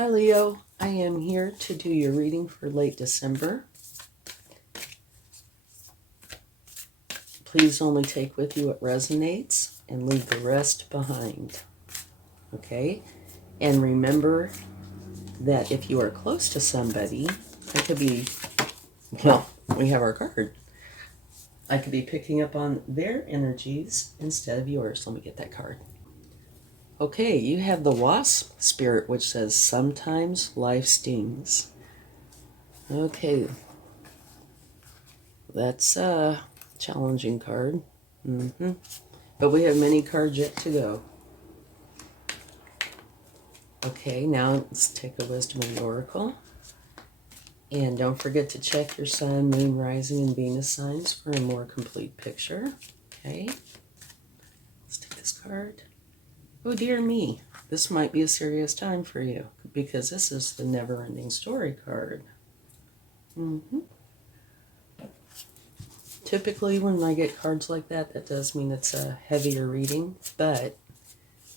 Hi Leo, I am here to do your reading for late December. Please only take with you what resonates and leave the rest behind. Okay? And remember that if you are close to somebody, I could be, well, we have our card. I could be picking up on their energies instead of yours. Let me get that card. Okay, you have the Wasp spirit, which says, sometimes life stings. Okay, that's a challenging card. But we have many cards yet to go. Okay, now let's take a Wisdom of the Oracle. And don't forget to check your Sun, Moon, Rising, and Venus signs for a more complete picture. Okay, let's take this card. Oh dear me, this might be a serious time for you because this is the Never-Ending Story card. Typically when I get cards like that, that does mean it's a heavier reading, but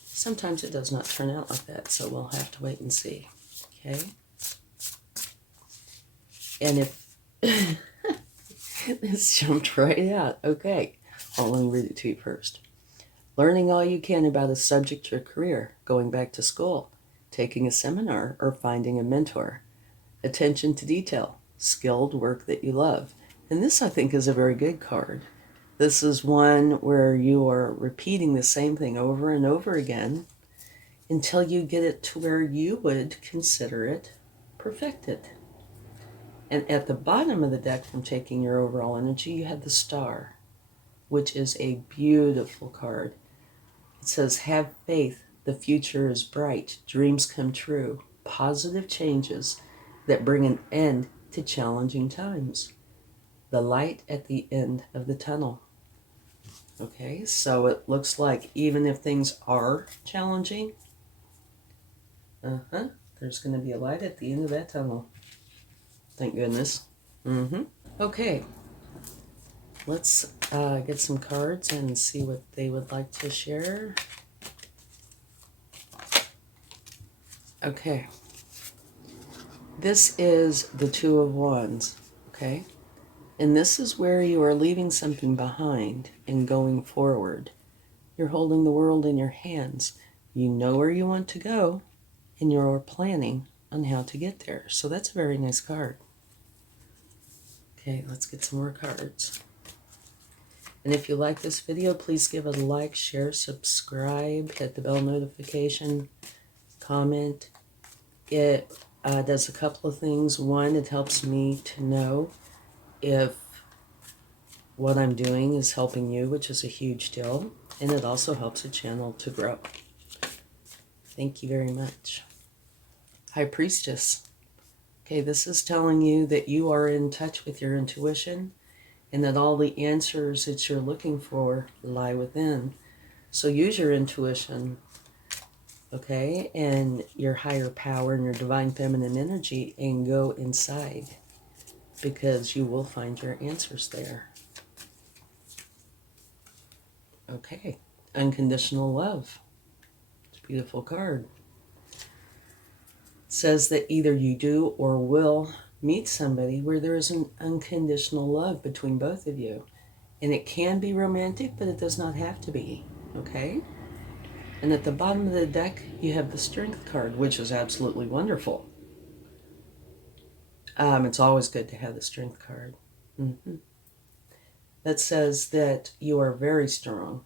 sometimes it does not turn out like that, so we'll have to wait and see. Okay? And if this jumped right out. Okay, well, let me read it to you first. Learning all you can about a subject or career, going back to school, taking a seminar, or finding a mentor. Attention to detail, skilled work that you love. And this, I think, is a very good card. This is one where you are repeating the same thing over and over again until you get it to where you would consider it perfected. And at the bottom of the deck, from taking your overall energy, you have the Star, which is a beautiful card. It says, have faith, the future is bright, dreams come true, positive changes that bring an end to challenging times. The light at the end of the tunnel. Okay, so it looks like even if things are challenging, there's going to be a light at the end of that tunnel. Thank goodness. Okay, let's get some cards and see what they would like to share. Okay, this is the Two of Wands, okay? And this is where you are leaving something behind and going forward. You're holding the world in your hands. You know where you want to go, and you're planning on how to get there. So that's a very nice card. Okay, let's get some more cards. And if you like this video, please give it a like, share, subscribe, hit the bell notification, comment. It does a couple of things. One, it helps me to know if what I'm doing is helping you, which is a huge deal. And it also helps the channel to grow. Thank you very much. High Priestess. Okay, this is telling you that you are in touch with your intuition and that all the answers that you're looking for lie within. So use your intuition, okay, and your higher power and your divine feminine energy and go inside because you will find your answers there. Okay, unconditional love. It's a beautiful card. Says that either you do or will meet somebody where there is an unconditional love between both of you. And it can be romantic, but it does not have to be, okay? And at the bottom of the deck, you have the Strength card, which is absolutely wonderful. It's always good to have the Strength card. That says that you are very strong,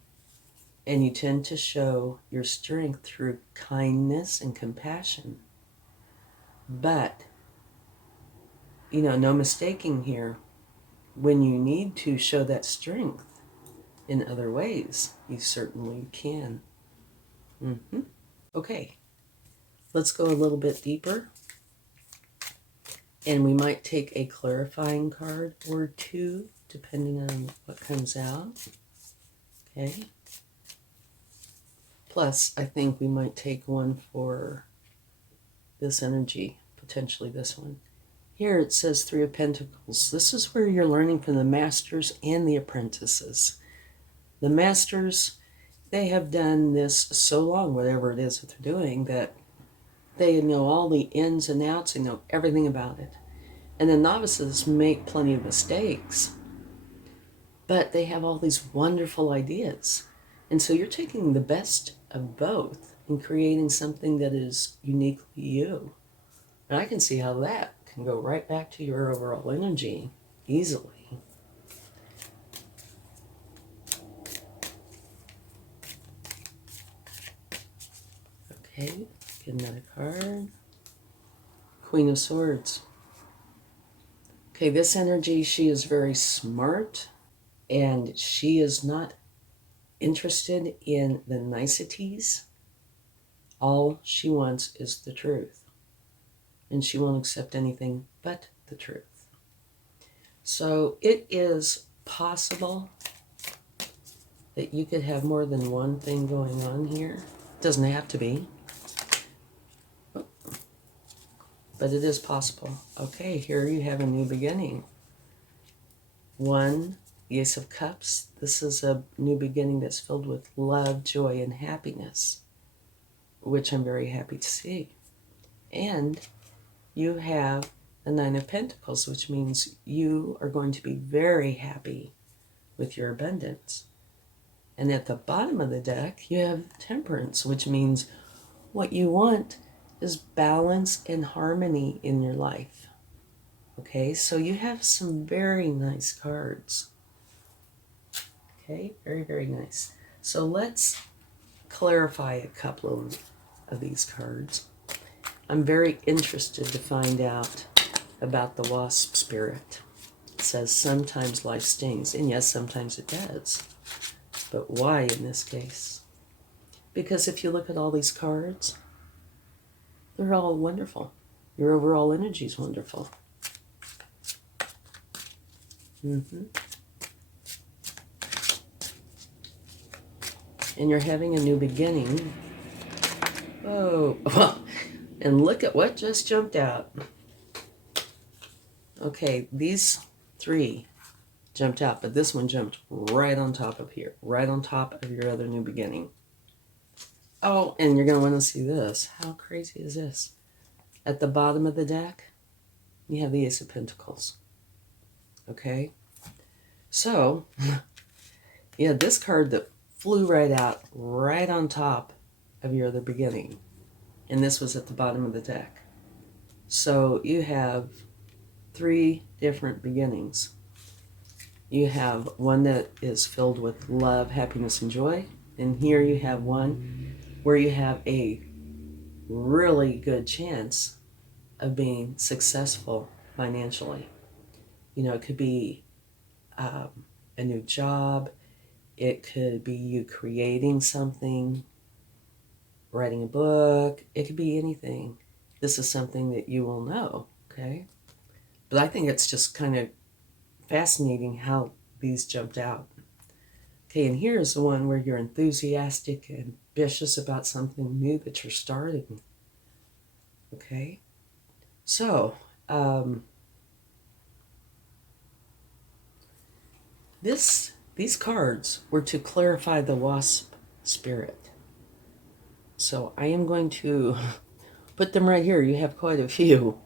and you tend to show your strength through kindness and compassion. But, you know, no mistaking here. When you need to show that strength in other ways, you certainly can. Okay, let's go a little bit deeper. And we might take a clarifying card or two, depending on what comes out. Okay. Plus, I think we might take one for this energy, potentially this one. Here it says Three of Pentacles. This is where you're learning from the masters and the apprentices. The masters, they have done this so long, whatever it is that they're doing, that They know all the ins and outs, they know everything about it. And the novices make plenty of mistakes, but they have all these wonderful ideas. And so you're taking the best of both and creating something that is uniquely you. And I can see how that can go right back to your overall energy easily. Okay, get another card. Queen of Swords. Okay, this energy, she is very smart, and she is not interested in the niceties. All she wants is the truth. And she won't accept anything but the truth. So it is possible that you could have more than one thing going on here. It doesn't have to be, but it is possible. Okay, here you have a new beginning. One, the Ace of Cups. This is a new beginning that's filled with love, joy, and happiness, which I'm very happy to see. And you have the Nine of Pentacles, which means you are going to be very happy with your abundance. And at the bottom of the deck, you have Temperance, which means what you want is balance and harmony in your life. Okay, so you have some very nice cards. Okay, very, very nice. So let's clarify a couple of these cards. I'm very interested to find out about the wasp spirit. It says sometimes life stings, and yes, sometimes it does. But why in this case? Because if you look at all these cards, they're all wonderful. Your overall energy is wonderful. And you're having a new beginning. Oh, well, and look at what just jumped out. Okay, these three jumped out, but this one jumped right on top of here, right on top of your other new beginning. Oh, and you're going to want to see this. How crazy is this? At the bottom of the deck, you have the Ace of Pentacles. Okay? So, yeah, this card that flew right out, right on top of your other beginning. And this was at the bottom of the deck. So you have three different beginnings. You have one that is filled with love, happiness, and joy. And here you have one where you have a really good chance of being successful financially. You know, it could be a new job. It could be you creating something, writing a book. It could be anything. This is something that you will know, okay? But I think it's just kind of fascinating how these jumped out. Okay, and here's the one where you're enthusiastic and ambitious about something new that you're starting. Okay, so these cards were to clarify the wasp spirit. So I am going to put them right here. You have quite a few.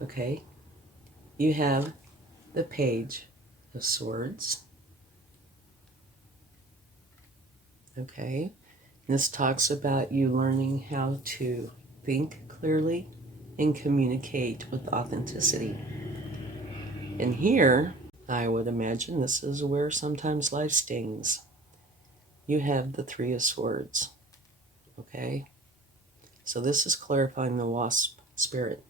Okay, you have the Page of Swords. Okay, this talks about you learning how to think clearly and communicate with authenticity. And here, I would imagine this is where sometimes life stings. You have the Three of Swords. Okay, so this is clarifying the wasp spirit.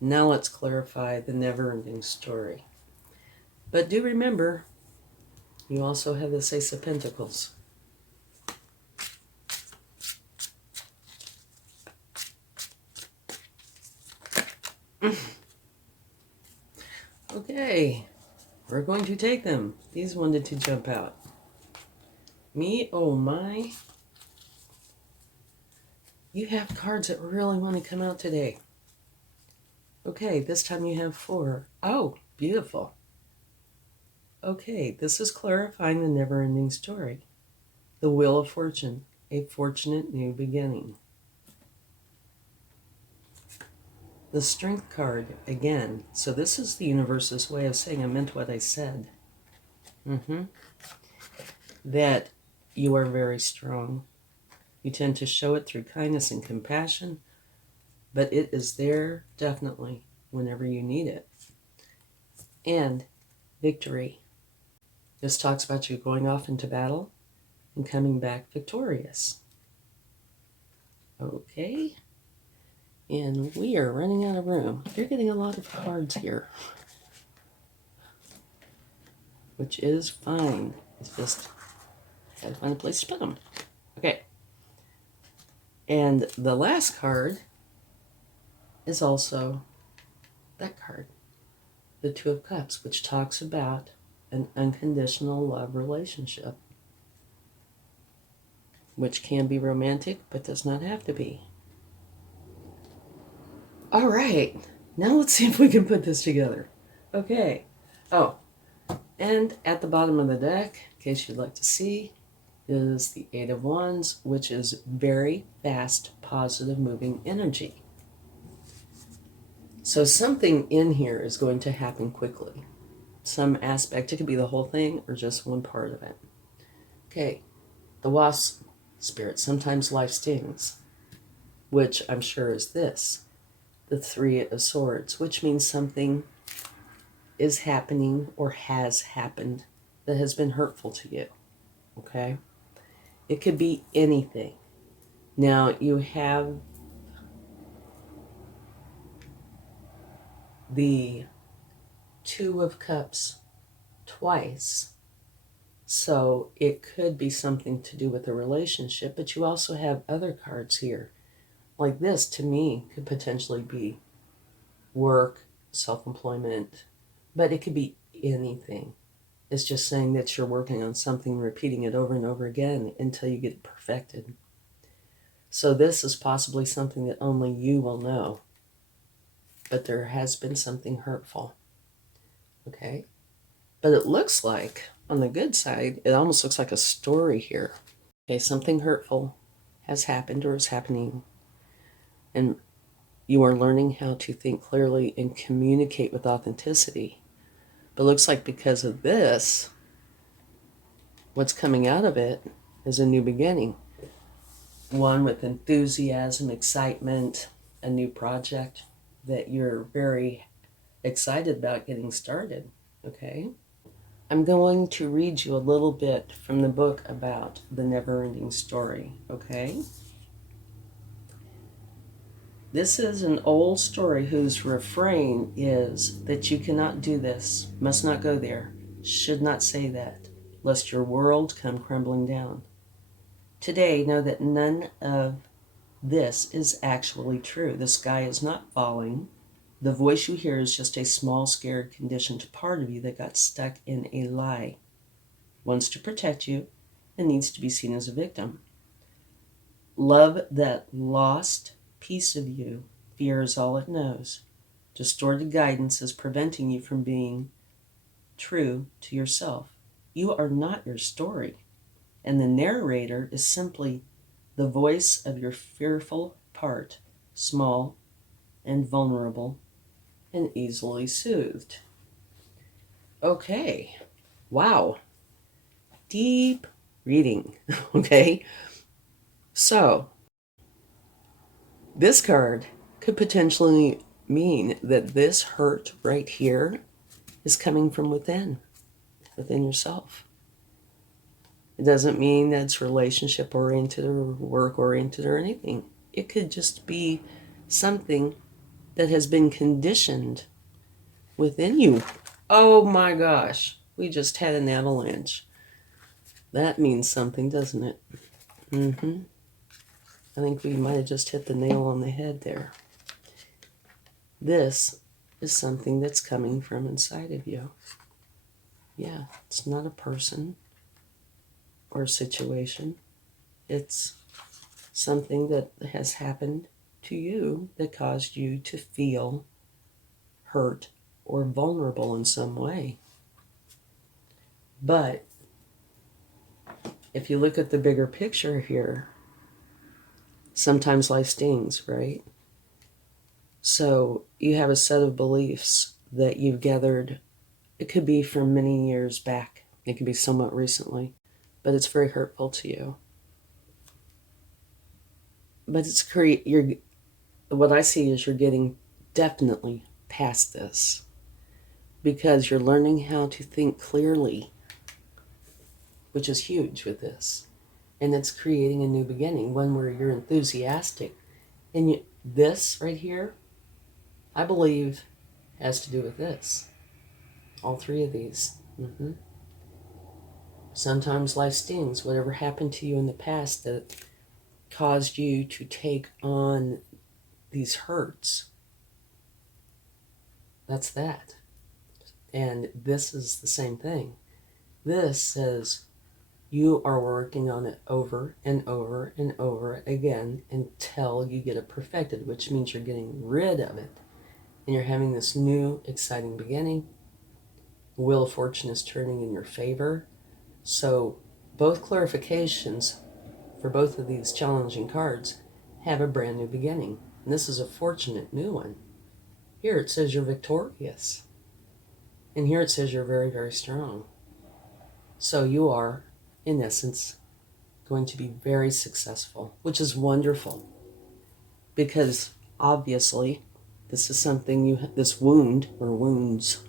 Now let's clarify the never-ending story. But do remember, you also have this Ace of Pentacles. Okay, we're going to take them. These wanted to jump out. Me, oh my. You have cards that really want to come out today. Okay, this time you have 4. Oh, beautiful. Okay, this is clarifying the never-ending story. The Wheel of Fortune, a fortunate new beginning. The Strength card again. So this is the universe's way of saying I meant what I said. That you are very strong. You tend to show it through kindness and compassion, but it is there definitely whenever you need it. And victory. This talks about you going off into battle and coming back victorious. Okay. And we are running out of room. You're getting a lot of cards here, which is fine. It's just gotta find a place to put them. Okay. And the last card is also that card, the Two of Cups, which talks about an unconditional love relationship, which can be romantic, but does not have to be. All right, now let's see if we can put this together. Okay. Oh, and at the bottom of the deck, in case you'd like to see, is the Eight of Wands, which is very fast, positive moving energy. So something in here is going to happen quickly. Some aspect, it could be the whole thing or just one part of it. Okay, the Wasp spirit, sometimes life stings, which I'm sure is this. The Three of Swords, which means something is happening or has happened that has been hurtful to you. Okay? It could be anything. Now, you have the Two of Cups twice. So it could be something to do with a relationship, but you also have other cards here. Like this, to me, could potentially be work, self-employment, but it could be anything. It's just saying that you're working on something, repeating it over and over again until you get it perfected. So this is possibly something that only you will know, but there has been something hurtful. Okay? But it looks like, on the good side, it almost looks like a story here. Okay, something hurtful has happened or is happening, and you are learning how to think clearly and communicate with authenticity. But it looks like because of this, what's coming out of it is a new beginning. One with enthusiasm, excitement, a new project that you're very excited about getting started. Okay? I'm going to read you a little bit from the book about the never-ending story. Okay? This is an old story whose refrain is that you cannot do this, must not go there, should not say that, lest your world come crumbling down. Today, know that none of this is actually true. The sky is not falling. The voice you hear is just a small, scared, conditioned part of you that got stuck in a lie, wants to protect you, and needs to be seen as a victim. Love that lost piece of you. Fear is all it knows. Distorted guidance is preventing you from being true to yourself. You are not your story, and the narrator is simply the voice of your fearful part, small and vulnerable and easily soothed. Okay, wow, deep reading. Okay, so this card could potentially mean that this hurt right here is coming from within yourself. It doesn't mean that it's relationship oriented or work oriented or anything. It could just be something that has been conditioned within you. Oh my gosh, we just had an avalanche. That means something, doesn't it? I think we might have just hit the nail on the head there. This is something that's coming from inside of you. Yeah, it's not a person or a situation. It's something that has happened to you that caused you to feel hurt or vulnerable in some way. But if you look at the bigger picture here, sometimes life stings, right? So you have a set of beliefs that you've gathered. It could be from many years back. It could be somewhat recently, but it's very hurtful to you. But what I see is you're getting definitely past this because you're learning how to think clearly, which is huge with this. And it's creating a new beginning, one where you're enthusiastic. And this right here, I believe, has to do with this. All three of these. Sometimes life stings. Whatever happened to you in the past that caused you to take on these hurts, that's that. And this is the same thing. This says you are working on it over and over and over again until you get it perfected, which means you're getting rid of it. And you're having this new, exciting beginning. Wheel of Fortune is turning in your favor. So both clarifications for both of these challenging cards have a brand new beginning. And this is a fortunate new one. Here it says you're victorious. And here it says you're very, very strong. So you are, in essence, going to be very successful, which is wonderful. Because obviously, this is something this wound or wounds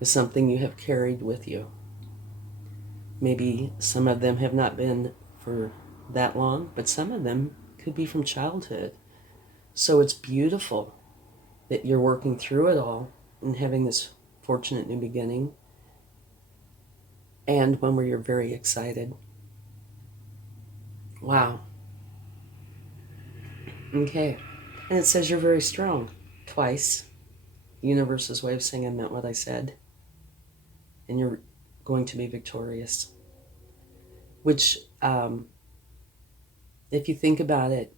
is something you have carried with you. Maybe some of them have not been for that long, but some of them could be from childhood. So it's beautiful that you're working through it all and having this fortunate new beginning, and one where you're very excited. Wow. Okay. And it says you're very strong. Twice. The universe's way of saying I meant what I said. And you're going to be victorious. Which, if you think about it,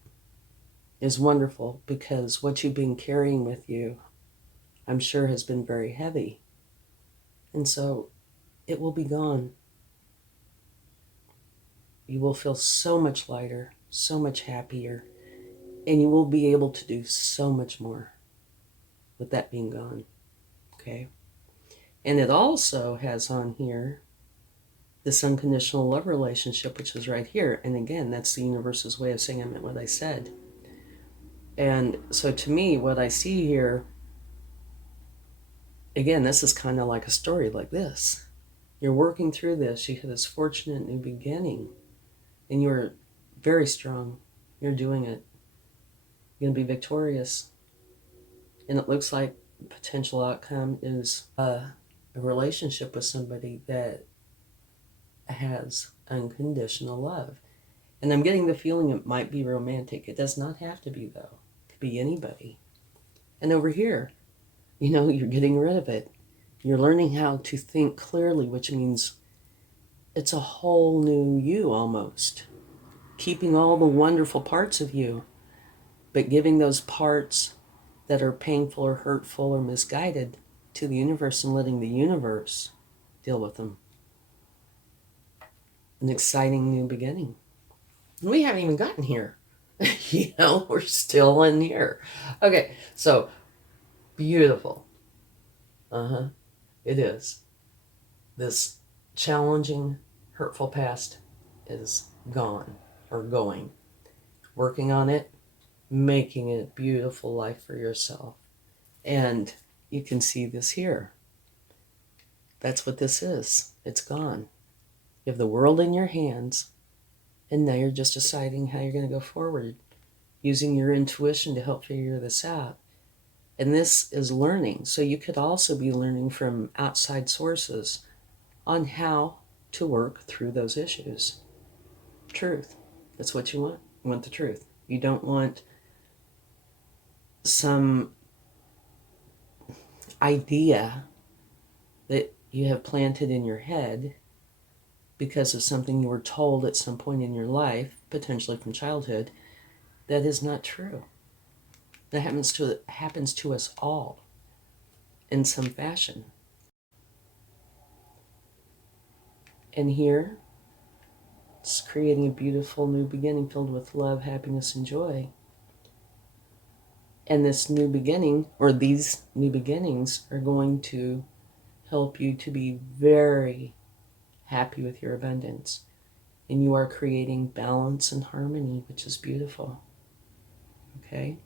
is wonderful, because what you've been carrying with you, I'm sure, has been very heavy. And so it will be gone. You will feel so much lighter, so much happier, and you will be able to do so much more with that being gone. Okay? And it also has on here this unconditional love relationship, which is right here. And again, that's the universe's way of saying I meant what I said. And so to me, what I see here, again, this is kind of like a story like this. You're working through this. You have this fortunate new beginning. And you're very strong. You're doing it. You're going to be victorious. And it looks like the potential outcome is a relationship with somebody that has unconditional love. And I'm getting the feeling it might be romantic. It does not have to be, though. It could be anybody. And over here, you're getting rid of it. You're learning how to think clearly, which means it's a whole new you almost. Keeping all the wonderful parts of you, but giving those parts that are painful or hurtful or misguided to the universe and letting the universe deal with them. An exciting new beginning. We haven't even gotten here. We're still in here. Okay, so beautiful. It is. This challenging, hurtful past is gone or going. Working on it, making it a beautiful life for yourself. And you can see this here. That's what this is. It's gone. You have the world in your hands, and now you're just deciding how you're going to go forward, using your intuition to help figure this out. And this is learning. So you could also be learning from outside sources on how to work through those issues. Truth. That's what you want. You want the truth. You don't want some idea that you have planted in your head because of something you were told at some point in your life, potentially from childhood, that is not true. That happens to us all in some fashion. And here, it's creating a beautiful new beginning filled with love, happiness, and joy. And this new beginning, or these new beginnings, are going to help you to be very happy with your abundance. And you are creating balance and harmony, which is beautiful. Okay?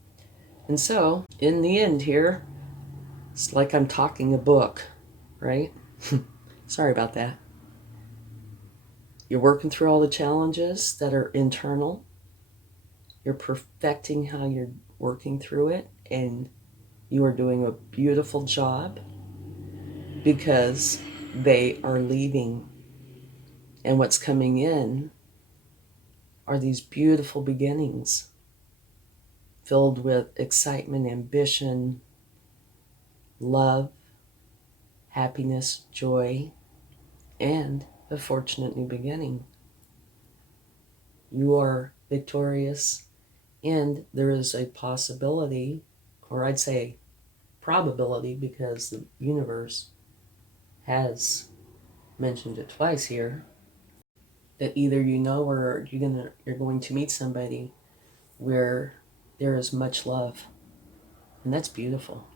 And so, in the end here, it's like I'm talking a book, right? Sorry about that. You're working through all the challenges that are internal. You're perfecting how you're working through it, and you are doing a beautiful job because they are leaving. And what's coming in are these beautiful beginnings filled with excitement, ambition, love, happiness, joy, and a fortunate new beginning. You are victorious, and there is a possibility, or I'd say probability, because the universe has mentioned it twice here, that either you know or you're going to meet somebody where there is much love. And that's beautiful.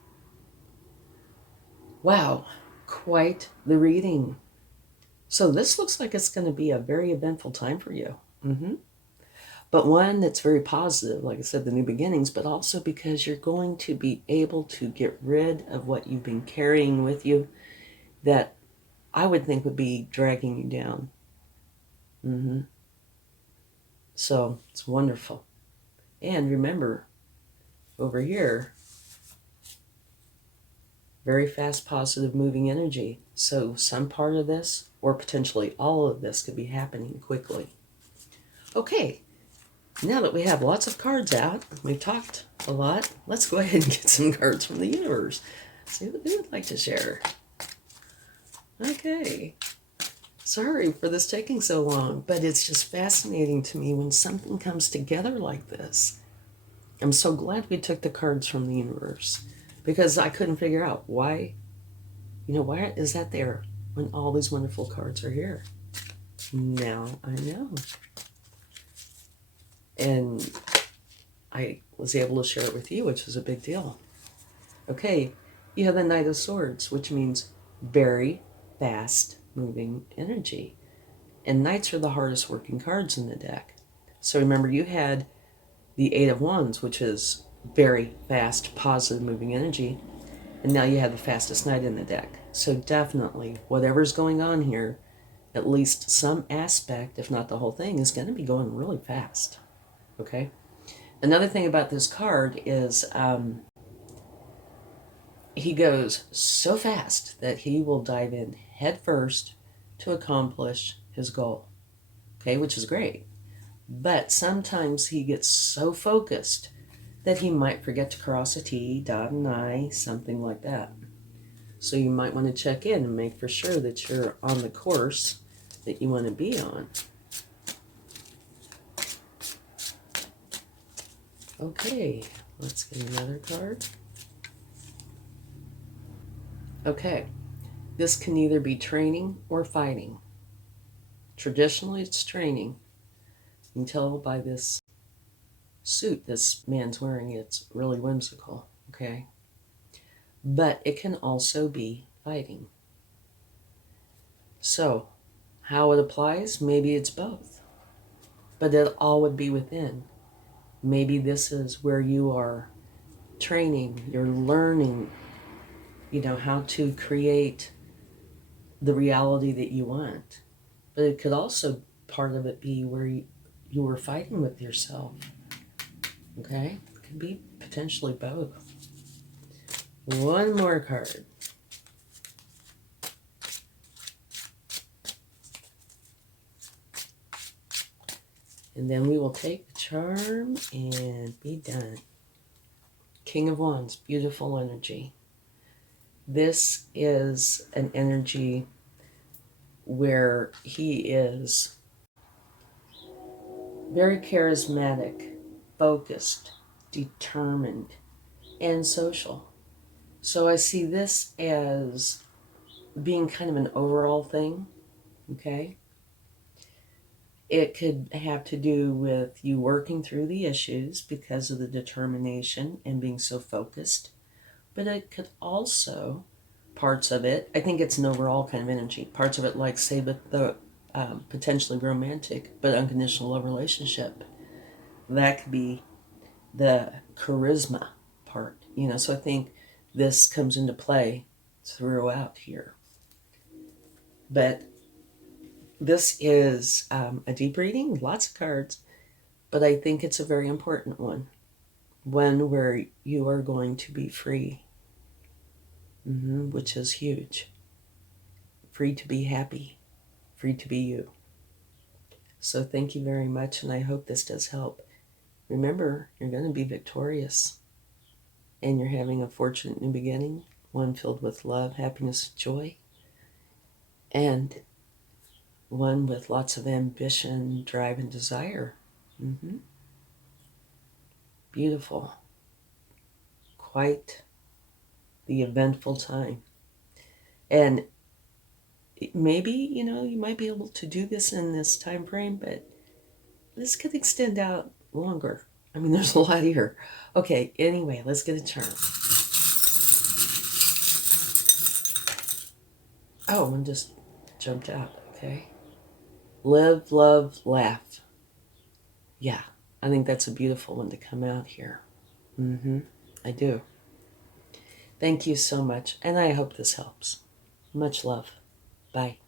Wow, quite the reading. So this looks like it's going to be a very eventful time for you. But one that's very positive, like I said, the new beginnings, but also because you're going to be able to get rid of what you've been carrying with you that I would think would be dragging you down. So it's wonderful. And remember, over here, very fast, positive, moving energy. So some part of this, or potentially all of this, could be happening quickly. Okay, now that we have lots of cards out, we've talked a lot, let's go ahead and get some cards from the universe. See what they would like to share. Okay. Sorry for this taking so long, but it's just fascinating to me when something comes together like this. I'm so glad we took the cards from the universe because I couldn't figure out why is that there when all these wonderful cards are here? Now I know. And I was able to share it with you, which was a big deal. Okay, you have the Knight of Swords, which means very fast moving energy. And Knights are the hardest working cards in the deck. So remember, you had the Eight of Wands, which is very fast, positive moving energy. And now you have the fastest Knight in the deck. So definitely, whatever's going on here, at least some aspect, if not the whole thing, is going to be going really fast. Okay? Another thing about this card is he goes so fast that he will dive in head first to accomplish his goal. Okay, which is great. But sometimes he gets so focused that he might forget to cross a T, dot an I, something like that. So you might want to check in and make for sure that you're on the course that you want to be on. Okay, let's get another card. Okay, this can either be training or fighting. Traditionally, it's training. You can tell by this suit this man's wearing, it's really whimsical, okay? But it can also be fighting. So, how it applies, maybe it's both. But it all would be within. Maybe this is where you are training, you're learning, how to create the reality that you want. But it could also, part of it be where you were fighting with yourself. Okay? It could be potentially both. One more card. And then we will take the charm and be done. King of Wands, beautiful energy. This is an energy where he is very charismatic, focused, determined, and social. So I see this as being kind of an overall thing, okay? It could have to do with you working through the issues because of the determination and being so focused. But it could also, parts of it, I think it's an overall kind of energy. Parts of it, like, say, with the potentially romantic but unconditional love relationship, that could be the charisma part, So I think this comes into play throughout here. But this is a deep reading, lots of cards, but I think it's a very important one where you are going to be free, which is huge. Free to be happy, free to be you. So thank you very much, and I hope this does help. Remember, you're going to be victorious, and you're having a fortunate new beginning, one filled with love, happiness, joy, and one with lots of ambition, drive, and desire. Beautiful. Quite the eventful time. And maybe, you might be able to do this in this time frame, but this could extend out longer. I mean, there's a lot here. Okay, anyway, let's get a charm. Oh, one just jumped out. Okay. Live, love, laugh. Yeah, I think that's a beautiful one to come out here. I do. Thank you so much, and I hope this helps. Much love. Bye.